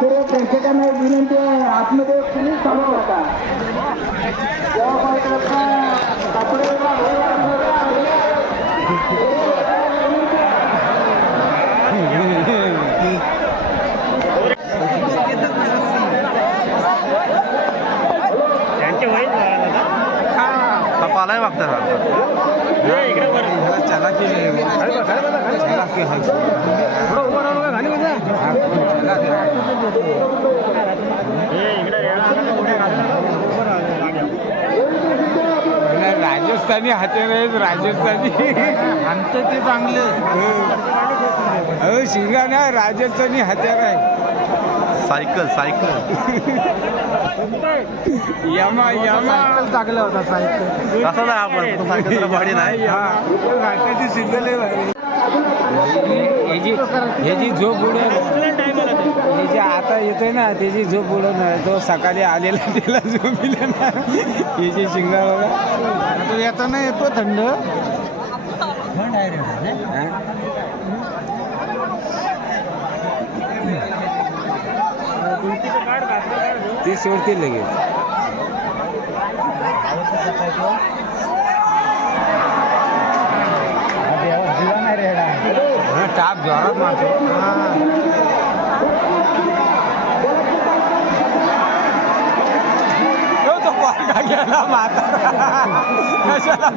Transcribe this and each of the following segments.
सर्व प्रेक्षकांना विनंती आहे आतमध्ये तुम्ही चालू होता तपालाय मागतात राजस्थानी हत्यार आहेत राजस्थानी. आमचं ते चांगलं. शिंगा ना राजस्थानी हत्यार आहे. Cycle cycle. यमा यमा. टाकला होता साहित्य तसं नाही आपण तो सायकलचा बॉडी नाही घाटाची सिंगल याची याची झोप उडत हे जे आता येतोय ना त्याची झोप नाही तो सकाळी आलेला त्याला झोप दिला ना. याची शिंगा बघा. तो येताना येतो थंड. ती सोडतील लगेच. हा, टाप जोरात मारतो. माता गेला म्हातारा. कशाला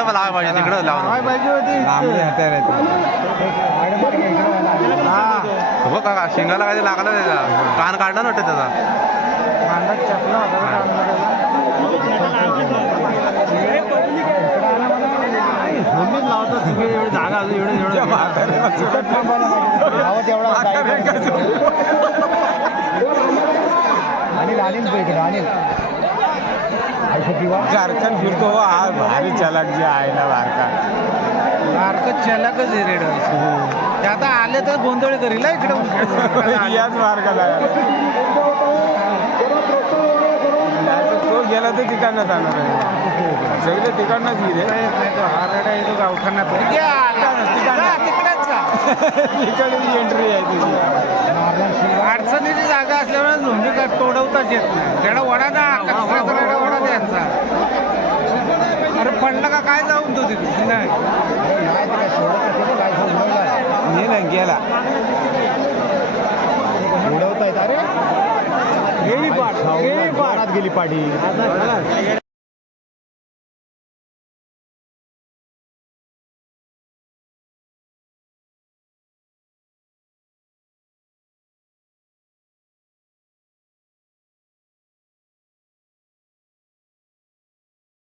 इकडं पण लावाय पाहिजे तिकडं लावून हो का शिंगाला काय लागला त्याचा कान काढला नव्हतं त्याचा जागा एवढं म्हाताऱ्याला सुटत नाही. म्हाताऱ्या कसं- झारखंड फिरतो हो, हा भारी चलाक जे आहे ना बारका मार्क चलाकच आहे रेड ते आता आले तर गोंधळ करील इकडे याच मार्गाला. तो गेला तर तिकडनं जाणार आहे. सगळे तिकडनंच गेले. हा रेडा येतो. तिकडे एंट्री आहे तुझी. अडचणीची जागा असल्यामुळे झोंबी तोडवताच येत नाही. रेडा वडा ना कचरा तर रेडा वडा द्यायचा अरे पडला का काय जाऊन तो तिथे? नाही. नेला गेला. उडवतायत अरे. गेली गेली पाठ. गेली पाठी.